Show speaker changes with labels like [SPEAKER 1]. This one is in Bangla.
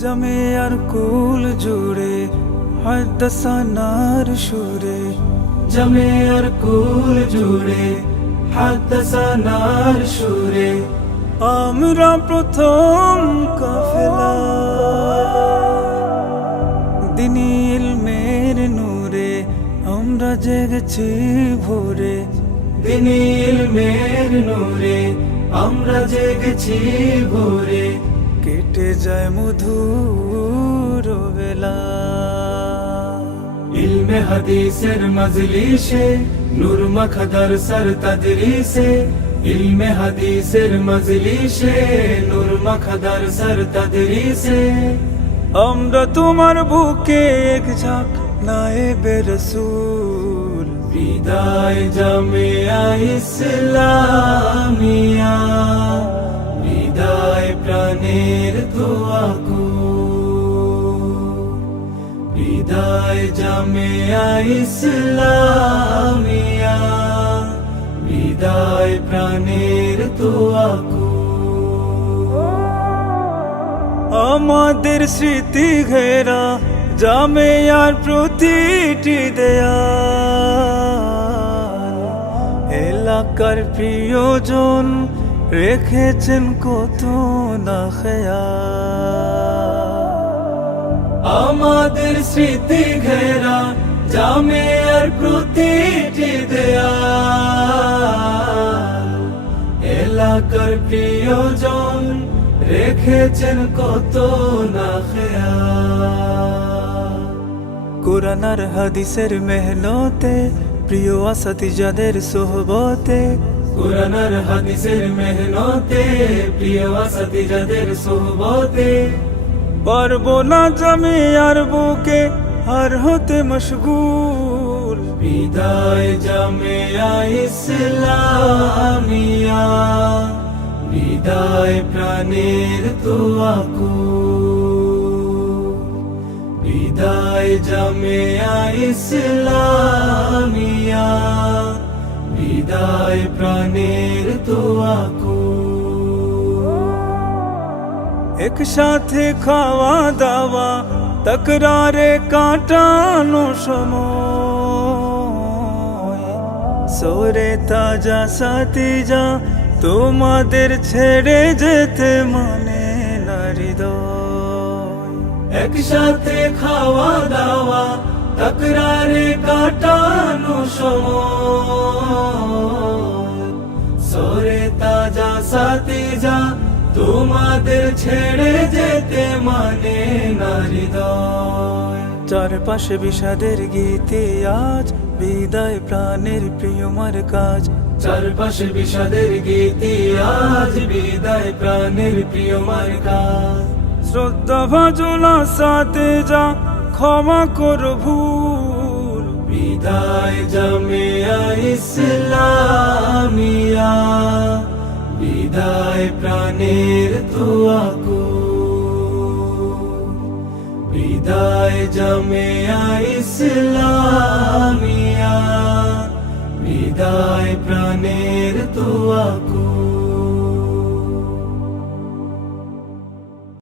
[SPEAKER 1] জমে আর কুল জুড়ে হাদাসানার সুরে জমে আর কুল জুড়ে হাদাসানার সুরে আমরা প্রথম কাফেলা দিনী ইলমের নূরে আমরা জেগেছি ভোরে দিনী ইলমের নূরে আমরা জেগেছি ভোরে কেটে যায় মধুর বেলা। ইলমে হাদিসের মজলিসে নূর মখদর সর তদরিসে। ইলমে হাদিসের মজলিসে নূর মখদর সর তদরিসে। আমরা তোমার বুকে এক ঝাঁক নায়েবে রসুল। বিদায় জামিয়া ইসলামিয়া জামিয়া ইসলামিয়া, বিদায় প্রাণের দোয়া গো আমাদের স্মৃতি ঘেরা জামে আর প্রতিটি দেয়াল। এলাকার প্রিয়জন রেখেছেন কত না খেয়াল। আমাদের স্মৃতি ঘেরা, জামে আর প্রতিটি দেয়াল। এলাকার প্রিয়জন রেখেছেন কত না খেয়াল। কোরআন আর হাদিসের মেহনতে, প্রিয় আসাতি যাদের সোহবতে। কোরআন আর হাদিসের মেহনতে, প্রিয় আসাতি যাদের সোহবতে। পারব না জমি আর বুকে, আর হতে মশগুল। বিদায় জামিয়া ইসলামিয়া, বিদায় প্রাণের তোয়াকু। বিদায় জামিয়া ইসলামিয়া, বিদায় প্রাণের তোয়াকু। একসাথে খাওয়া দাওয়া তকরারে কাটানো সময় সোরে তাজা সাথী যা তোমাদের ছেড়ে যেতে মানে নারী একসাথে খাওয়া দাওয়া তকরারে কাটানো সময় সোরে তাজা সাথী যা তোমাদের ছেড়ে যেতে মানে নারী চারপাশে বিষাদের গীতে আজ বিদায় প্রাণের প্রিয়মার কাজ। চারপাশে বিষাদের গীতে আজ বিদায় প্রাণের প্রিয়মার কাজ। শ্রদ্ধা ভাজনা সাথে যা ক্ষমা করো ভুল। বিদায় জামিয়া ইসলামিয়া তোয়াকু বিদায় জামিয়া বিদায় প্রাণের তোয়াকু